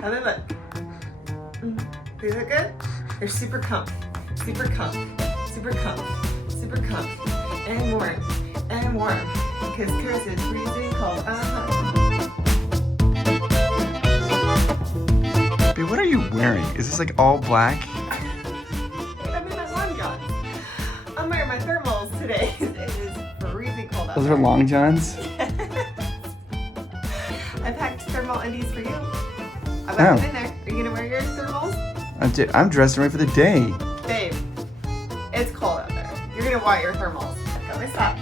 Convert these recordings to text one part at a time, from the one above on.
How they look? They look good? They're super comfy, super comfy, super comfy, super comfy, and warm, because Paris is freezing cold. Babe, what are you wearing? Is this like all black? I'm in my long johns. I'm wearing my thermals today. It is freezing cold out Those there. are long johns? I packed thermal undies for you. I got them in there. Are you gonna wear your thermals? I'm dressed and ready for the day. Babe, it's cold out there. You're gonna want your thermals. Got my socks.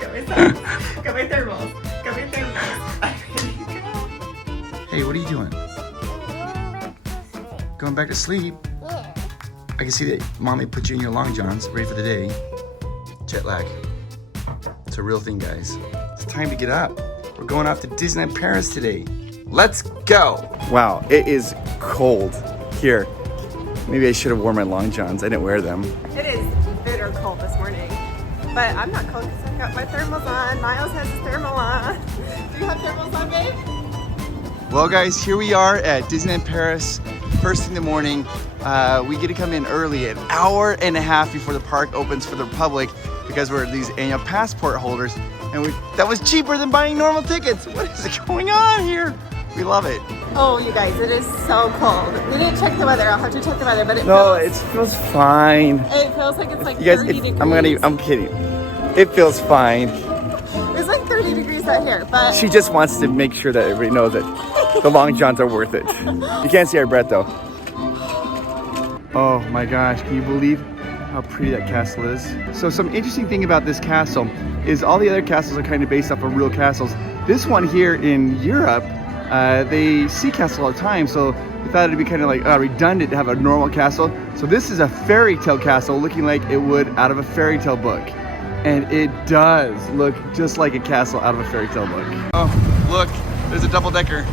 Got my socks. Got my thermals. Got my thermals. I'm ready to go. Hey, what are you doing? Going back to sleep? Yeah. I can see that mommy put you in your long johns, ready for the day. Jet lag. It's a real thing, guys. It's time to get up. We're going off to Disneyland Paris today. Let's go! Wow, it is cold here. Maybe I should have worn my long johns. I didn't wear them. It is bitter cold this morning. But I'm not cold because I've got my thermals on. Miles has his thermal on. Do you have thermals on, babe? Well, guys, here we are at Disneyland Paris. First thing in the morning. We get to come in early, an hour and a half before the park opens for the public because we're these annual passport holders. And that was cheaper than buying normal tickets. What is going on here? We love it. Oh, you guys, it is so cold. We didn't check the weather. I'll have to check the weather, but it feels fine. feels like it's like You guys, 30 degrees. I'm kidding. It feels fine. It's like 30 degrees out here, but She just wants to make sure that everybody knows that the long johns are worth it. You can't see our breath though. Oh my gosh, can you believe how pretty that castle is? So some interesting thing about this castle is all the other castles are kind of based off of real castles. This one here in Europe, they see castles all the time, so we thought it'd be kind of like redundant to have a normal castle. So this is a fairy tale castle looking like it would out of a fairy tale book. And it does look just like a castle out of a fairy tale book. Oh, look, there's a double decker.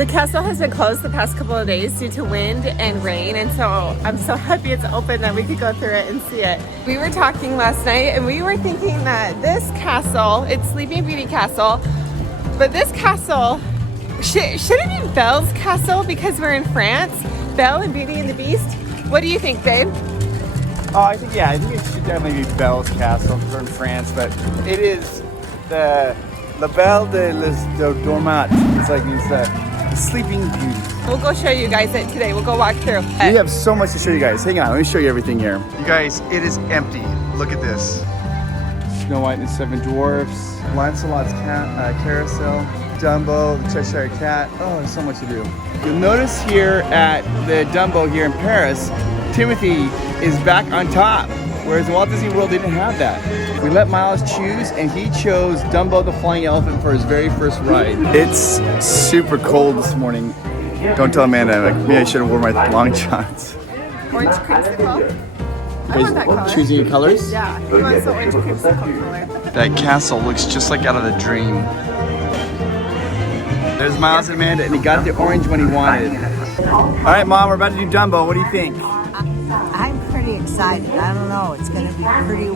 the castle has been closed the past couple of days due to wind and rain, and so I'm so happy it's open that we could go through it and see it. We were talking last night and we were thinking that this castle, it's Sleeping Beauty Castle, but this castle, should it be Belle's castle because we're in France? Belle and Beauty and the Beast? What do you think, babe? Oh, I think it should definitely be Belle's castle because we're in France, but it is the La Belle de les Dormant. It's like these Sleeping Beauty. We'll go show you guys it today. We'll go walk through. We have so much to show you guys. Hang on, let me show you everything here. You guys, it is empty. Look at this. Snow White and the Seven Dwarfs, Lancelot's Carousel, Dumbo, the Cheshire Cat. Oh, there's so much to do. You'll notice here at the Dumbo here in Paris, Timothy is back on top, whereas Walt Disney World didn't have that. We let Miles choose, and he chose Dumbo the Flying Elephant for his very first ride. It's super cold this morning. Don't tell Amanda, like, maybe I should have worn my long johns. Orange creamsicle. I want that color. Choosing your colors? Yeah, he wants the orange creamsicle color. That castle looks just like out of the dream. There's Miles and Amanda, and he got the orange one he wanted. All right, Mom, we're about to do Dumbo. What do you think? I'm pretty excited. I don't know. It's going to be pretty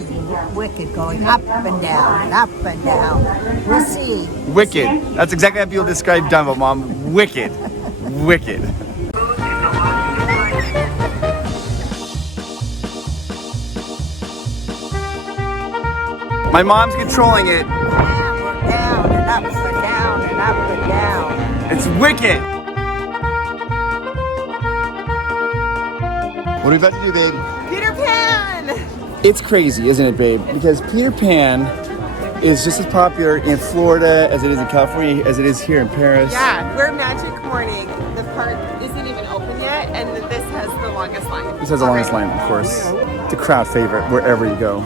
wicked going up and down, up and down. We'll see. Wicked. That's exactly how people describe Dumbo, Mom. Wicked. Wicked. My mom's controlling it. Down, we're down and up and down and up and down. It's wicked. What are we about to do, babe? Peter Pan! It's crazy, isn't it, babe? Because Peter Pan is just as popular in Florida as it is in California, as it is here in Paris. Yeah, we're Magic Morning. The park isn't even open yet, and this has the longest line. This has the longest line, of course. It's a crowd favorite wherever you go.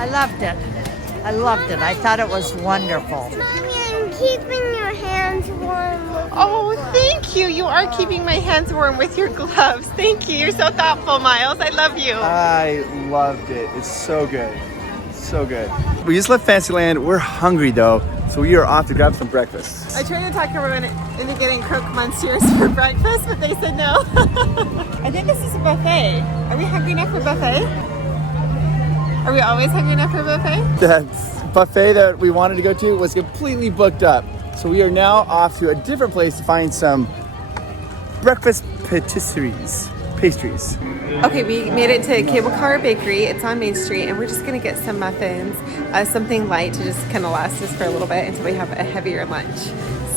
I loved it. I loved it. I thought it was wonderful. I'm keeping your hands warm. Oh, thank you. You are keeping my hands warm with your gloves. Thank you. You're so thoughtful, Miles. I love you. I loved it. It's so good. So good. We just left Fantasyland. We're hungry though, so we are off to grab some breakfast. I tried to talk everyone into getting croque monsieurs for breakfast, but they said no. I think this is a buffet. Are we hungry enough for buffet? Are we always hungry enough for buffet? That buffet that we wanted to go to was completely booked up. So we are now off to a different place to find some breakfast pastries. Okay, we made it to Cable Car Bakery. It's on Main Street, and we're just gonna get some muffins, something light to just kind of last us for a little bit until we have a heavier lunch.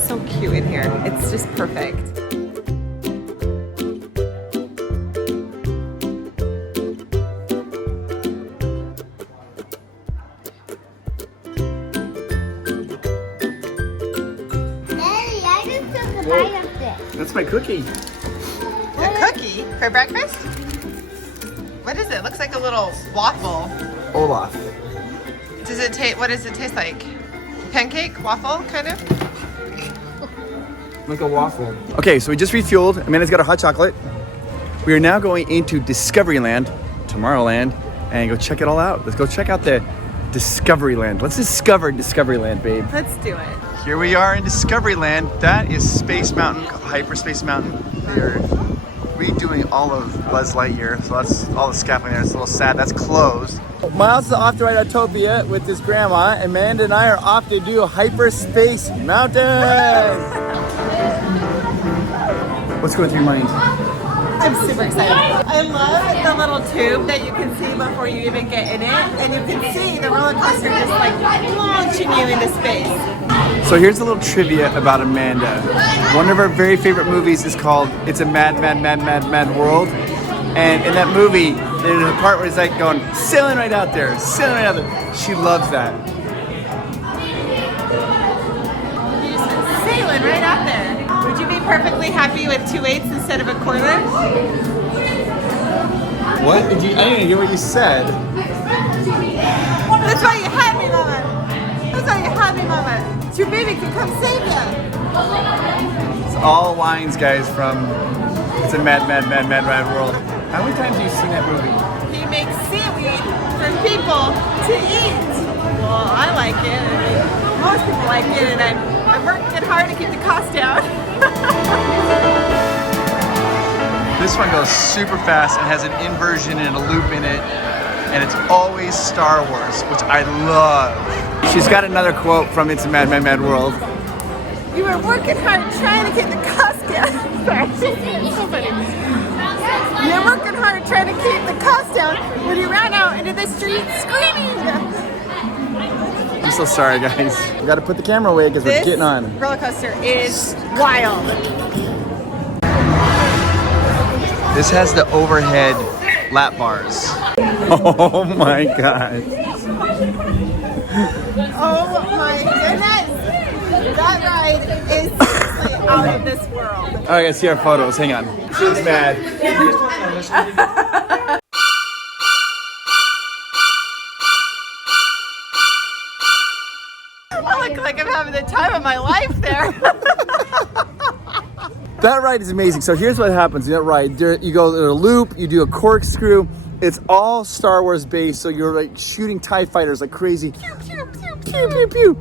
So cute in here. It's just perfect. Daddy, I just took a bite of this. That's my cookie. A cookie for breakfast? What is it? Looks like a little waffle. Olaf. Does it taste? What does it taste like? Pancake, waffle, kind of. Like a waffle. Okay, so we just refueled. Amanda's got a hot chocolate. We are now going into Discoveryland, Tomorrowland, and go check it all out. Let's go check out the Discoveryland. Let's discover Discoveryland, babe. Let's do it. Here we are in Discoveryland. That is Space Mountain, Hyperspace Mountain. They're redoing all of Buzz Lightyear, so that's all the scaffolding there. It's a little sad. That's closed. Miles is off to ride Autopia with his grandma. Amanda and I are off to do Hyperspace Mountain. What's going through your mind? I'm super excited. I love the little tube that you can see before you even get in it, and you can see the roller coaster just like launching you into space. So here's a little trivia about Amanda. One of her very favorite movies is called It's a Mad, Mad, Mad, Mad, Mad World. And in that movie, there's a part where it's like going, sailing right out there, sailing right out there. She loves that. You just went sailing right out there. Would you be perfectly happy with 2/8 instead of a quarter? What? I didn't hear what you said. That's why you had me, Mama. That's why you had me, Mama. So your baby can come save you. It's all lines, guys, from It's a Mad, Mad, Mad, Mad, Mad World. How many times have you seen that movie? He makes seaweed for people to eat. Well, I like it. And most people like it, and I'm working hard to keep the cost down. This one goes super fast and has an inversion and a loop in it, and it's always Star Wars, which I love. She's got another quote from It's a Mad, Mad, Mad World. You were working hard trying to keep the cost down. Sorry, it's so funny. You're working hard trying to keep the cost down when you ran out into the street screaming. I'm so sorry, guys. We gotta put the camera away because we're getting on. This roller coaster is wild. This has the overhead lap bars. Oh my god. Oh my goodness. That ride is seriously out of this world. All right, let's see our photos. Hang on. She's mad. I look like I'm having the time of my life there. That ride is amazing. So here's what happens. You ride. You go in a loop. You do a corkscrew. It's all Star Wars based. So you're like shooting TIE fighters like crazy. Pew, pew, pew, pew, pew, pew.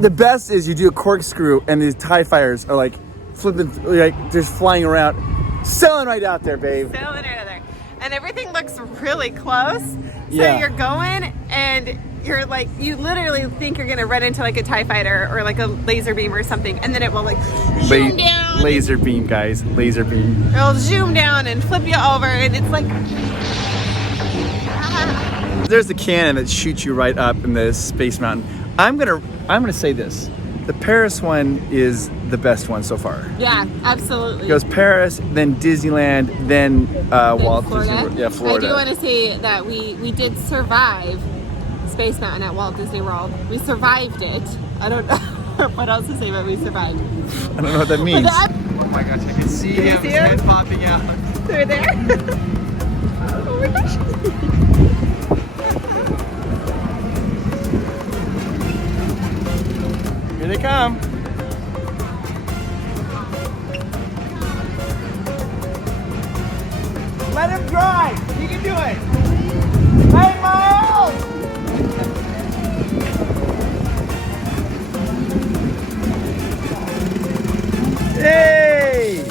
The best is you do a corkscrew and these TIE fighters are like flipping, like just flying around, sailing right out there, babe. Sailing right out there. And everything looks really close. So Yeah. you're going and you're like, you literally think you're gonna run into like a TIE fighter or like a laser beam or something, and then it will like zoom down. Laser beam, guys. Laser beam. It'll zoom down and flip you over, and it's like. There's the cannon that shoots you right up in the Space Mountain. I'm gonna say this. The Paris one is the best one so far. Yeah, absolutely. It goes Paris, then Disneyland, then Walt Florida. Disney World. Yeah, Florida. I do want to say that we did survive Space Mountain at Walt Disney World. We survived it. I don't know what else to say, but we survived. I don't know what that means. But Oh my gosh, I can see Can you him. see His him? head popping out. through there. Oh my gosh. Here they come. Let him drive. He can do it. Hey, Miles! Hey!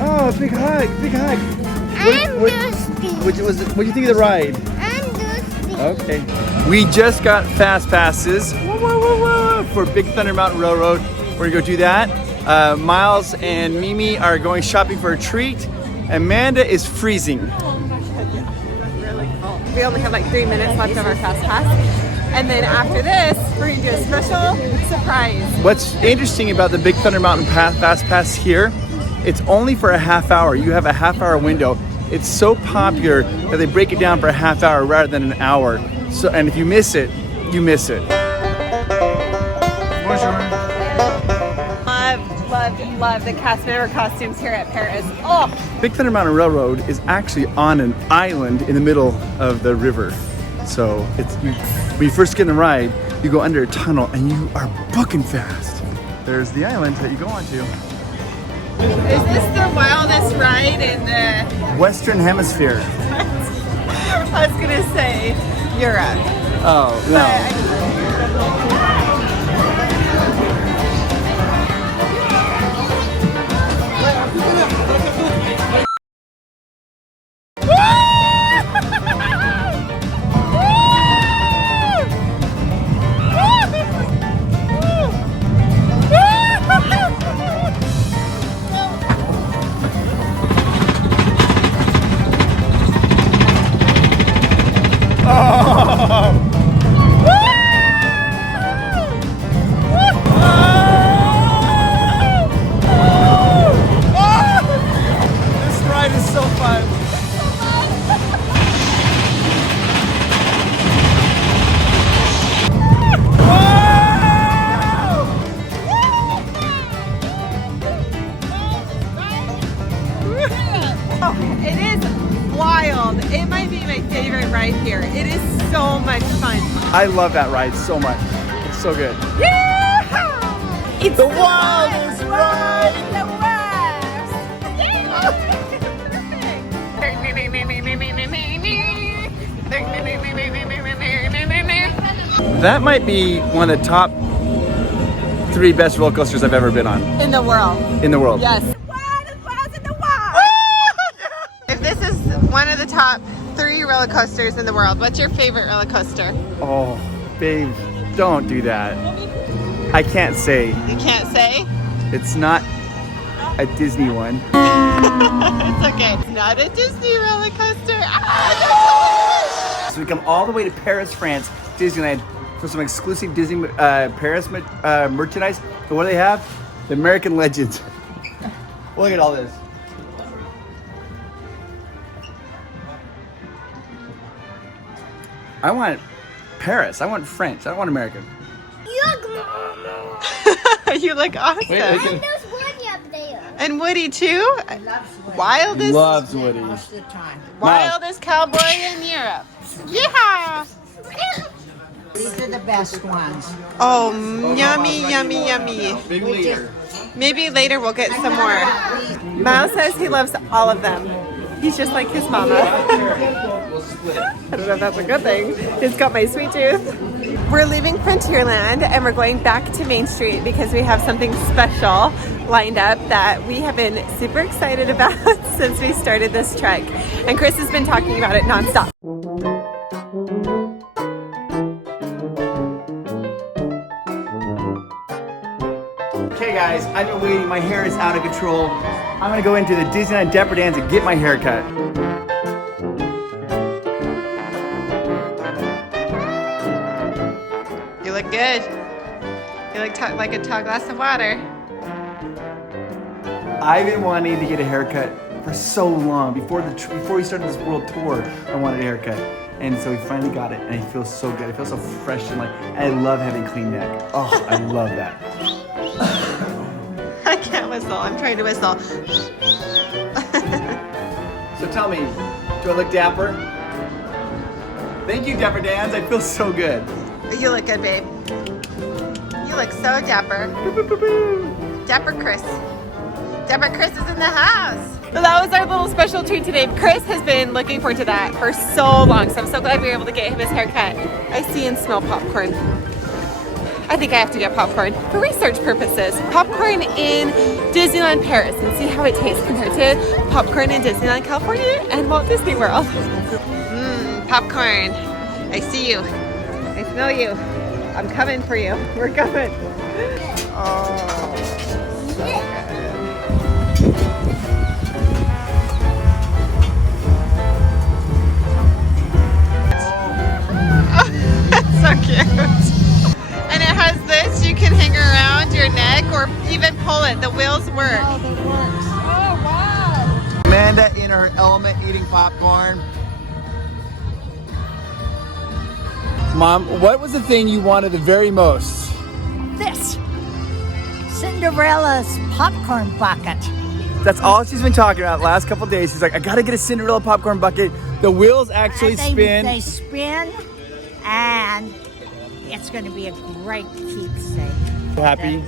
Oh, big hug, big hug. I'm thirsty. What do you think of the ride? I'm thirsty. Okay. We just got fast passes for Big Thunder Mountain Railroad. We're gonna go do that. Miles and Mimi are going shopping for a treat. Amanda is freezing. Oh my gosh, yeah. Really cold. We only have like 3 minutes left of our fast pass. And then after this, we're gonna do a special surprise. What's interesting about the Big Thunder Mountain Fast Pass here, it's only for a half hour. You have a half-hour window. It's so popular that they break it down for a half hour rather than an hour. So, and if you miss it, you miss it. Love the cast member costumes here at Paris. Oh, Big Thunder Mountain Railroad is actually on an island in the middle of the river. So when you first get in the ride, you go under a tunnel and you are booking fast. There's the island that you go onto. is this the wildest ride in the, Western Hemisphere. I was gonna say, Europe. Oh, no. This ride is so fun. It is wild. It might be my favorite ride here. It is so much fun. I love that ride so much. It's so good. Yeah! It's The wildest ride! the worst! That might be one of the top 3 best roller coasters I've ever been on In the world. in the world. Yes. If this is one of the top 3 roller coasters in the world, what's your favorite roller coaster? Oh, babe, don't do that. I can't say. You can't say? It's not a Disney one. It's okay. It's not a Disney roller coaster. Ah, So we come all the way to Paris, France, Disneyland, for some exclusive Disney Paris merchandise. So what do they have? The American Legends. Look at all this. I want Paris. I want French. I don't want American. you look awesome. Wait, And there's Woody up there. And Woody too? Wildest, Loves Woody. Most of the time. wildest cowboy in Europe. Yeah. These are the best ones. Oh, yummy, yummy, yummy. Maybe later we'll get some more. Miles says he loves all of them. He's just like his mama. I don't know if that's a good thing. He's got my sweet tooth. We're leaving Frontierland and we're going back to Main Street because we have something special lined up that we have been super excited about since we started this trek. And Chris has been talking about it nonstop. Okay guys, I've been waiting. My hair is out of control. I'm gonna go into the Disneyland Dapper Dans and get my hair cut. You look good. You look like a tall glass of water. I've been wanting to get a haircut for so long. Before we started this world tour, I wanted a haircut. And so we finally got it, and it feels so good. It feels so fresh and I love having clean neck. Oh, I love that. I can't whistle. I'm trying to whistle. So tell me, do I look dapper? Thank you, Dapper Dans. I feel so good. You look good, babe. You looks so dapper. Dapper Chris. Dapper Chris is in the house. So that was our little special treat today. Chris has been looking forward to that for so long, so I'm so glad we were able to get him his haircut. I see and smell popcorn. I think I have to get popcorn for research purposes. Popcorn in Disneyland Paris and see how it tastes compared to popcorn in Disneyland California and Walt Disney World. Mmm, popcorn. I see you. I smell you. I'm coming for you. We're coming. Oh, so good. So cute. And it has this, you can hang around your neck or even pull it. The wheels work. Oh, they work. Oh, wow. Amanda in her element eating popcorn. Mom, what was the thing you wanted the very most? This Cinderella's popcorn bucket. That's all she's been talking about the last couple days. She's like, I gotta get a Cinderella popcorn bucket. The wheels actually spin. They spin, and it's going to be a great keepsake. Happy?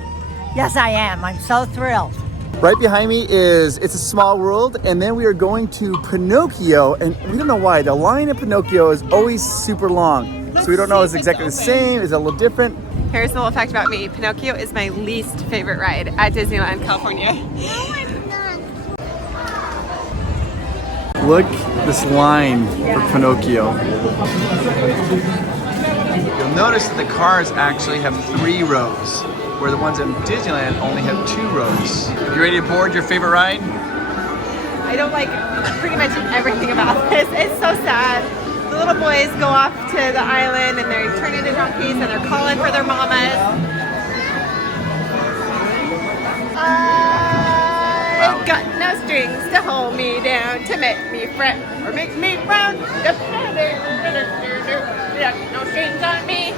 Yes, I am. I'm so thrilled. Right behind me is It's a Small World, and then we are going to Pinocchio, and we don't know why. The line of Pinocchio is always super long. So we don't know if it's exactly the same, is it a little different? Here's a little fact about me. Pinocchio is my least favorite ride at Disneyland, California. Look this line for Pinocchio. You'll notice that the cars actually have 3 rows, where the ones in Disneyland only have 2 rows. You ready to board your favorite ride? I don't like pretty much everything about this. It's so sad. The little boys go off to the island and they turn into donkeys and they're calling for their mamas. I've got no strings to hold me down, to make me fret or make me frown. No strings on me.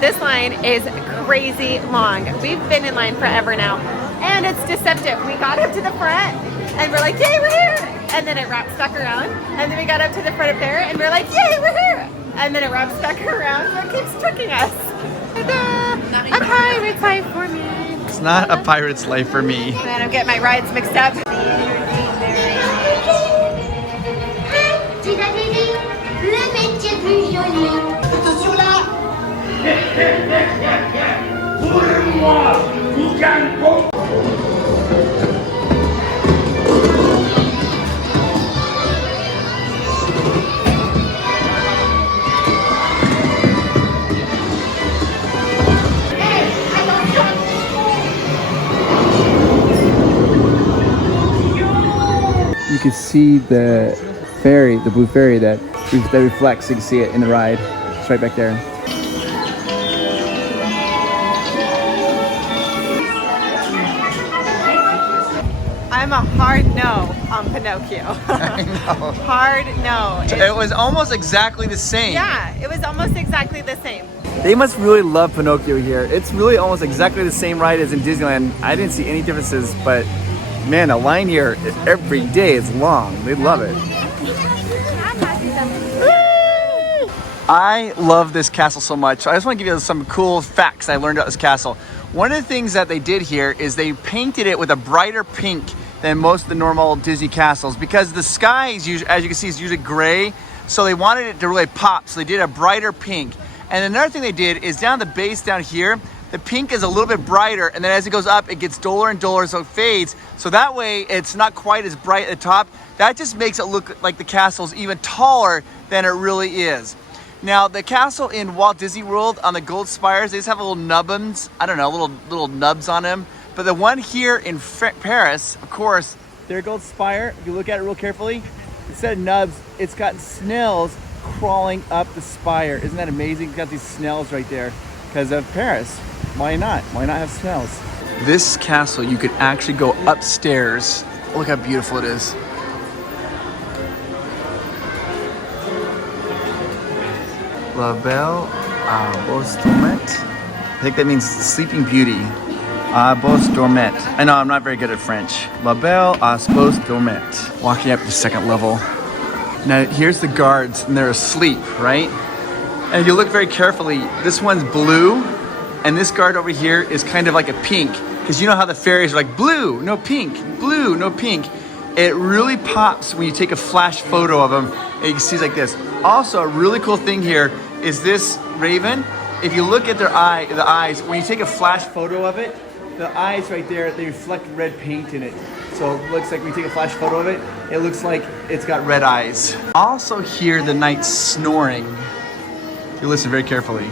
This line is crazy long. We've been in line forever now, and it's deceptive. We got up to the front, and we're like, yay, we're here! And then it wraps back around, and then we got up to the front of there, and we're like, yay, we're here! And then it wraps back around, and it keeps tricking us. A pirate's life for me. It's not a pirate's life for me. Man, I'm getting my rides mixed up. Le métier plus joli. Attention là. Pour moi, vous gagnez beaucoup. You can see the ferry, the blue ferry that reflects. You can see it in the ride. It's right back there. I'm a hard no on Pinocchio. I know. Hard no. It was almost exactly the same. Yeah, it was almost exactly the same. They must really love Pinocchio here. It's really almost exactly the same ride as in Disneyland. I didn't see any differences, but man, the line here every day is long. They love it. I love this castle so much. I just want to give you some cool facts I learned about this castle. One of the things that they did here is they painted it with a brighter pink than most of the normal Disney castles because the sky is usually, as you can see, is usually gray. So they wanted it to really pop. So they did a brighter pink. And another thing they did is down the base down here, the pink is a little bit brighter, and then as it goes up, it gets duller and duller, so it fades. So that way, it's not quite as bright at the top. That just makes it look like the castle's even taller than it really is. Now, the castle in Walt Disney World on the gold spires, they just have little nubbins. I don't know, little nubs on them. But the one here in Paris, of course, their gold spire, if you look at it real carefully, instead of nubs, it's got snails crawling up the spire. Isn't that amazing? It's got these snails right there because of Paris. Why not? Why not have snails? This castle, you could actually go upstairs. Look how beautiful it is. La Belle Bos Dormet. I think that means Sleeping Beauty. Bos Dormet. I know I'm not very good at French. La Belle Bos Dormet. Walking up to the second level. Now here's the guards and they're asleep, right? And if you look very carefully, this one's blue, and this guard over here is kind of like a pink. Because you know how the fairies are like blue, no pink, blue, no pink. It really pops when you take a flash photo of them, and you can see it's like this. Also, a really cool thing here is this raven. If you look at the eyes, when you take a flash photo of it, the eyes right there, they reflect red paint in it. So it looks like when you take a flash photo of it, it looks like it's got red eyes. Also hear the night snoring. If you listen very carefully.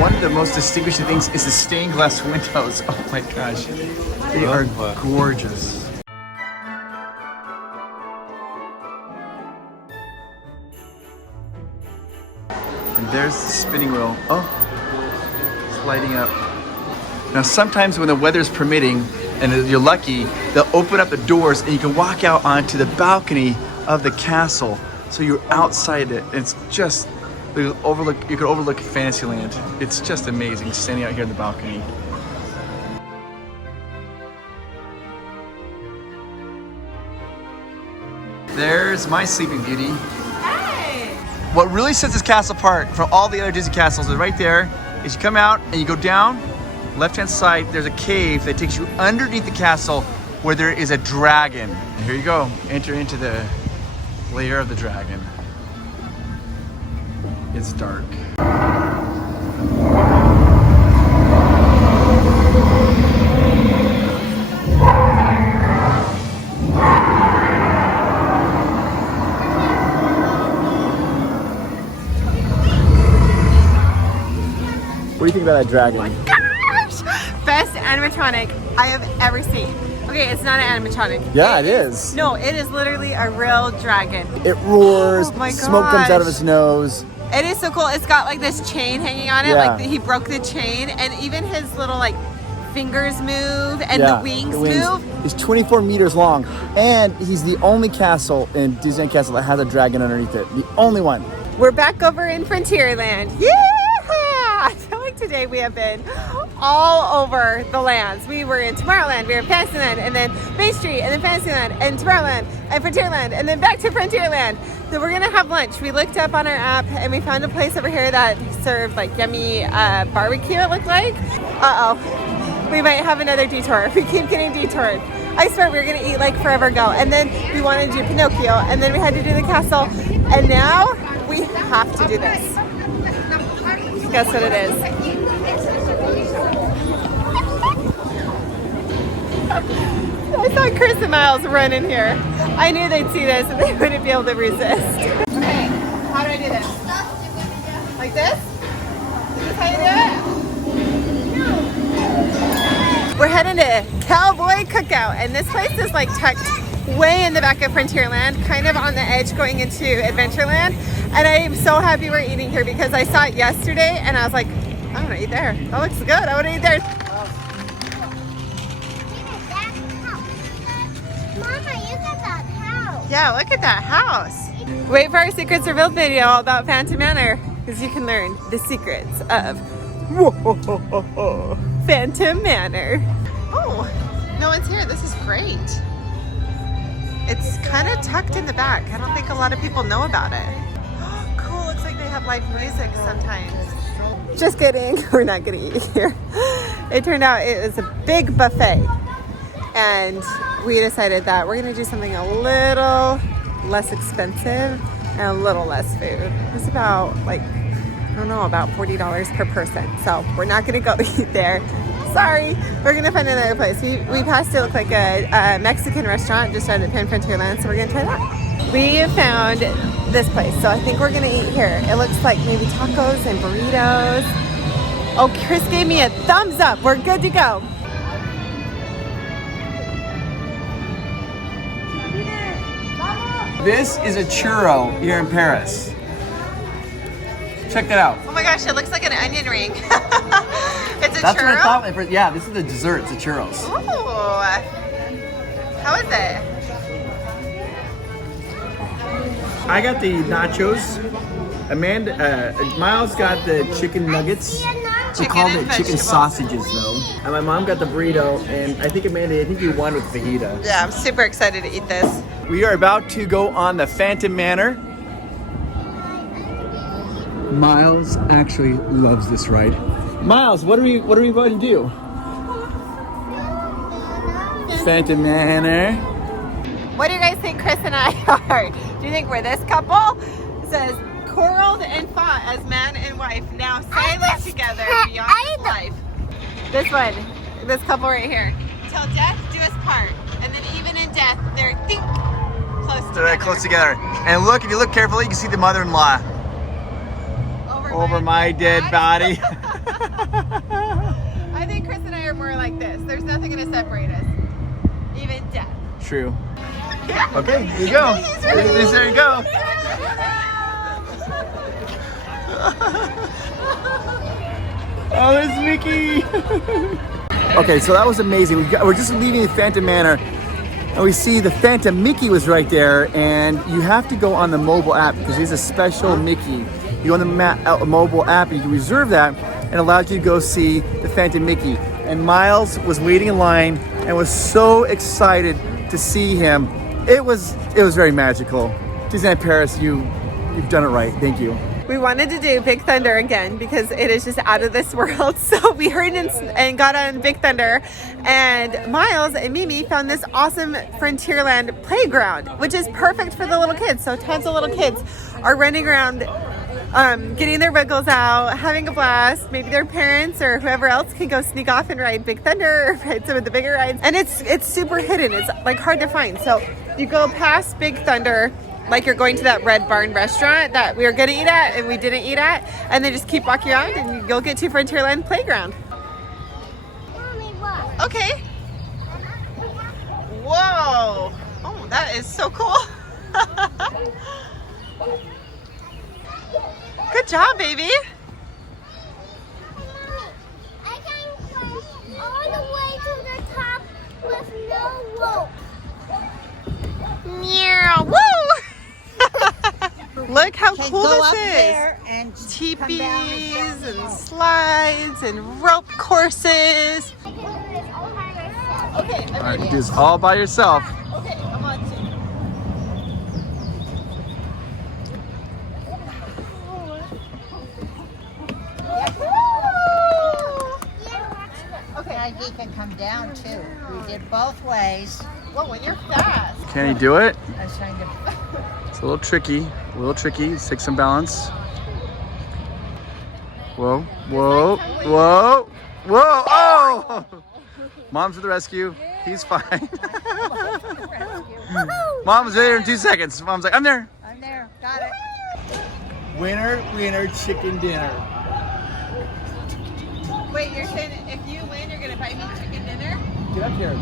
One of the most distinguishing things is the stained glass windows. Oh my gosh, they are gorgeous. And there's the spinning wheel. Oh, it's lighting up. Now sometimes when the weather's permitting and you're lucky, they'll open up the doors and you can walk out onto the balcony of the castle. So you're outside it. It's just, you can overlook Fantasyland. It's just amazing standing out here on the balcony. There's my Sleeping Beauty. Hey! What really sets this castle apart from all the other Disney castles is right there, is you come out and you go down, left-hand side, there's a cave that takes you underneath the castle where there is a dragon. And here you go, enter into the lair of the dragon. It's dark. What do you think about that dragon? Oh my gosh! Best animatronic I have ever seen. Okay, it's not an animatronic. Yeah, it is. No, it is literally a real dragon. It roars, Oh my smoke comes out of gosh. its nose. It is so cool. It's got like this chain hanging on it. Yeah. Like he broke the chain, and even his little like fingers move and the wings move. He's 24 meters long, and he's the only castle in Disneyland Castle that has a dragon underneath it. The only one. We're back over in Frontierland. Yeah! I feel like today we have been all over the lands. We were in Tomorrowland, we were in Fantasyland, and then Main Street, and then Fantasyland, and Tomorrowland, and Frontierland, and then back to Frontierland. So we're gonna have lunch. We looked up on our app and we found a place over here that served like yummy barbecue, it looked like. Uh-oh, we might have another detour. We keep getting detoured. I swear we were gonna eat like forever ago, and then we wanted to do Pinocchio, and then we had to do the castle, and now we have to do this. Guess what it is? I saw Chris and Miles run in here. I knew they'd see this and they wouldn't be able to resist. Okay, how do I do this? Like this? Is this how you do it? We're heading to Cowboy Cookout, and this place is like tucked way in the back of Frontierland, kind of on the edge going into Adventureland. And I am so happy we're eating here because I saw it yesterday and I was like, I want to eat there. That looks good. I want to eat there. Mama, you got that house. Yeah, look at that house. Wait for our Secrets Revealed video about Phantom Manor because you can learn the secrets of Phantom Manor. Oh, no one's here. This is great. It's kind of tucked in the back. I don't think a lot of people know about it. Cool, looks like they have live music sometimes. Just kidding, we're not gonna eat here. It turned out it was a big buffet. And we decided that we're gonna do something a little less expensive and a little less food. It's about like, I don't know, about $40 per person. So we're not gonna go eat there. Sorry, we're gonna find another place. We passed it, looked like a Mexican restaurant just out of Frontierland, so we're gonna try that. We found this place, so I think we're gonna eat here. It looks like maybe tacos and burritos. Oh, Chris gave me a thumbs up. We're good to go. This is a churro here in Paris. Check that out. Oh my gosh, it looks like an onion ring. It's a That's churro? what I thought. Yeah, this is the dessert. It's a churros. Ooh. How is it? I got the nachos. Miles got the chicken nuggets. We called and it chicken vegetables. sausages though. And my mom got the burrito, and I think you won with fajita. Yeah, I'm super excited to eat this. We are about to go on the Phantom Manor. Miles actually loves this ride. Miles, what are we going to do? Phantom Manor. What do you guys think Chris and I are? Do you think we're this couple? It says, quarreled and fought as man and wife, now sailing together beyond life. This one, this couple right here. Till death do us part. And then even in death, they're close together. They're right close together. And look, if you look carefully, you can see the mother-in-law over my dead body. I think Chris and I are more like this. There's nothing going to separate us. Even death. True. Okay, here you go. There you go. Oh, there's Mickey. Okay, so that was amazing. We're just leaving the Phantom Manor, and we see the Phantom Mickey was right there, and you have to go on the mobile app because he's a special Mickey. You go on the mobile app, and you can reserve that, and it allows you to go see the Phantom Mickey. And Miles was waiting in line and was so excited to see him. It was very magical. Disneyland Paris, you've done it right. Thank you. We wanted to do Big Thunder again because it is just out of this world. So we hurried and got on Big Thunder, and Miles and Mimi found this awesome Frontierland playground, which is perfect for the little kids. So tons of little kids are running around, getting their wiggles out, having a blast. Maybe their parents or whoever else can go sneak off and ride Big Thunder or ride some of the bigger rides. And it's super hidden. It's like hard to find. So you go past Big Thunder like you're going to that Red Barn restaurant that we were going to eat at and we didn't eat at, and then just keep walking around and you'll get to Frontierland Playground. Mommy, look. Okay. Whoa. Oh, that is so cool. Good job, baby. Mommy, I can climb all the way to the top with no rope. Meow. Woo! Look how Okay, cool go this up is. there and come Teepees down and slides and rope courses. I can do this all by myself. Okay, I'm All right, ready. you do this all by yourself. Okay, I'm on two. Okay. Now you can come down too. We did both ways. Whoa, when you're fast. Can you do it? I was trying to. It's a little tricky. Take some balance. Whoa, whoa, whoa, whoa, oh! Mom's to the rescue. He's fine. Mom was there in 2 seconds. Mom's like, I'm there. I'm there. Got it. Winner, chicken dinner. Wait, you're saying if you win, you're gonna buy me chicken dinner? Get up here.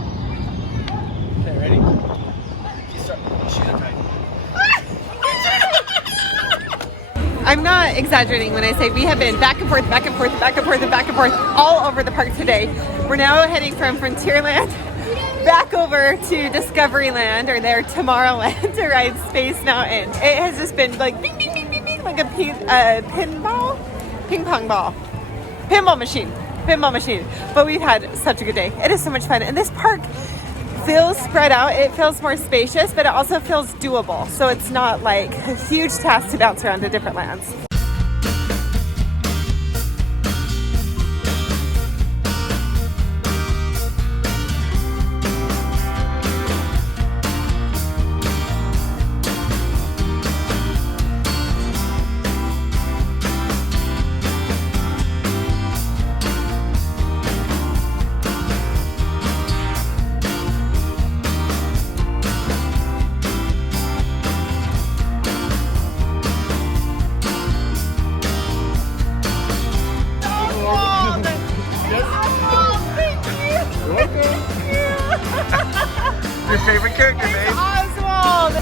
Okay, ready? You start. Shoot up, right? I'm not exaggerating when I say we have been back and forth all over the park today. We're now heading from Frontierland back over to Discoveryland, or there Tomorrowland, to ride Space Mountain. It has just been like bing, bing, bing, bing, bing, like a pinball machine. But we've had such a good day. It is so much fun, and this park feels spread out. It feels more spacious, but it also feels doable. So it's not like a huge task to bounce around to different lands. Your favorite character, babe. Oswald!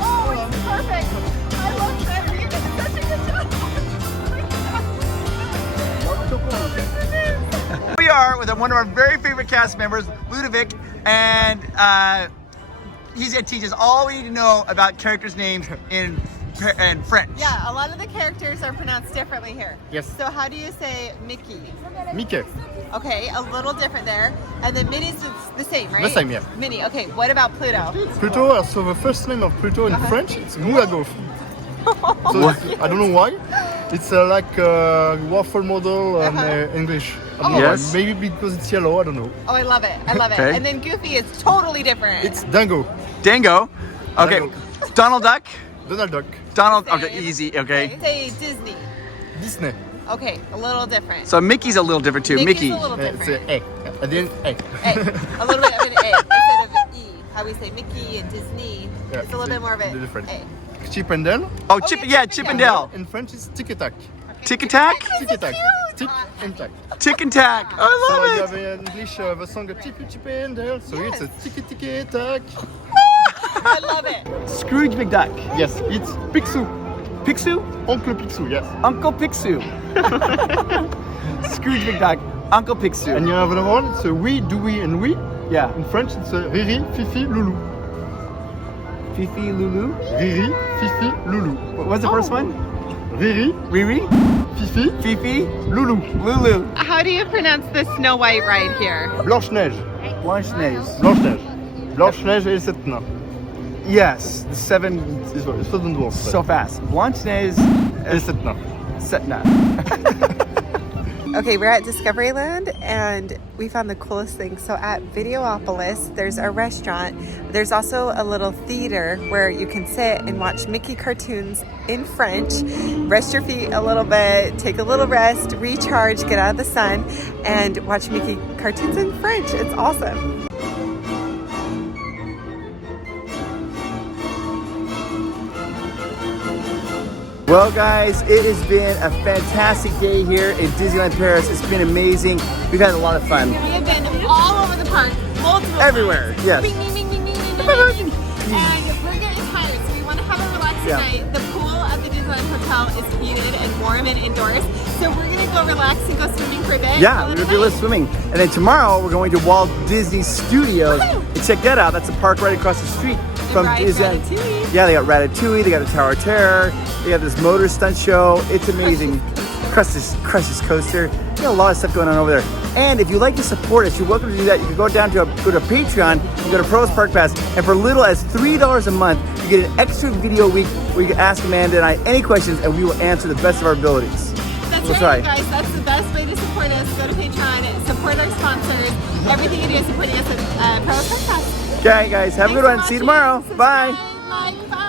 Oh, it's perfect. I love that. You did such a good job. We are with one of our very favorite cast members, Ludovic, and he's going to teach us all we need to know about characters' names in and French. Yeah, a lot of the characters are pronounced differently here. Yes. So how do you say Mickey? Mickey. Okay, a little different there. And then Minnie's the same, right? The same, yeah. Minnie. Okay, what about Pluto? Pluto, so the first name of Pluto in French, it's Moulagouf. So I don't know why. It's like a waffle model in English. I don't know why. Yes. Maybe because it's yellow, I don't know. Oh, I love it. I love it. Okay. And then Goofy is totally different. It's Dango. Dango. Okay. Dango. Donald Duck. Donald Duck. Donald. Same. Okay, easy. Okay. Say Disney. Disney. Okay, a little different. So Mickey's a little different too. Mickey's Mickey. a little It's different. a A. At the end, A. A. A little bit of an A instead of an E. How we say Mickey and Disney. Yeah, It's a little bit more of they're a different. A. Chip and Dale. Oh, Chip. yeah, Yeah, Chip and Dale. In French, it's Tic et Tac. Tick and tack. Tic et Tac. Tic and Tac. Tick and tack. So I you love have it. in English the song Chip and Dale. So it's a Tic et Tac. I love it. Scrooge McDuck. Yes, it's Picsou. Picsou. Uncle Picsou, yes. Uncle Picsou. Scrooge McDuck. Uncle Picsou. And you have another one, it's a oui, Dewey, and oui. Yeah. In French, it's a Riri, Fifi, Loulou. Fifi Lulu. Riri, Fifi, Loulou. What's the first one? Riri, Riri. Fifi, Fifi. Loulou. Lulu. How do you pronounce the Snow White ride here? Blanche-Neige. Blanche-Neige. Blanche-Neige. Blanche-Neige et les sept nains. Yes. The seven. C'est seven dwarfs. So fast. Blanche-Neige. Et les sept nains. Setna. Okay, we're at Discoveryland and we found the coolest thing. So at Videopolis, there's a restaurant. There's also a little theater where you can sit and watch Mickey cartoons in French, rest your feet a little bit, take a little rest, recharge, get out of the sun, and watch Mickey cartoons in French. It's awesome. Well, guys, it has been a fantastic day here in Disneyland Paris. It's been amazing. We've had a lot of fun. We have been all over the park, multiple Everywhere, times. yes. Bing, bing, bing, bing, bing, bing, bing, bing. And we're getting tired, so we want to have a relaxing Yeah. night. The pool at the Disneyland Hotel is heated and warm and indoors, so we're going to go relax and go swimming for a bit. Yeah, call we're it gonna a do a night. little swimming. And then tomorrow we're going to Walt Disney Studios. And check that out. That's a park right across the street from Ride Disneyland. Ratatouille. Yeah, they got Ratatouille, they got a Tower of Terror, they got this motor stunt show. It's amazing. Crush's Coaster. You got a lot of stuff going on over there. And if you'd like to support us, you're welcome to do that. You can go down to go to Patreon, you go to Provost Park Pass, and for little as $3 a month, you get an extra video a week where you can ask Amanda and I any questions, and we will answer the best of our abilities. That's That's right, right. you guys. That's the best way to support us. Go to Patreon, support our sponsors. Everything you do is supporting us at Provost Park Pass. Okay, guys, have a good one. See you tomorrow. Bye. Bye. Bye.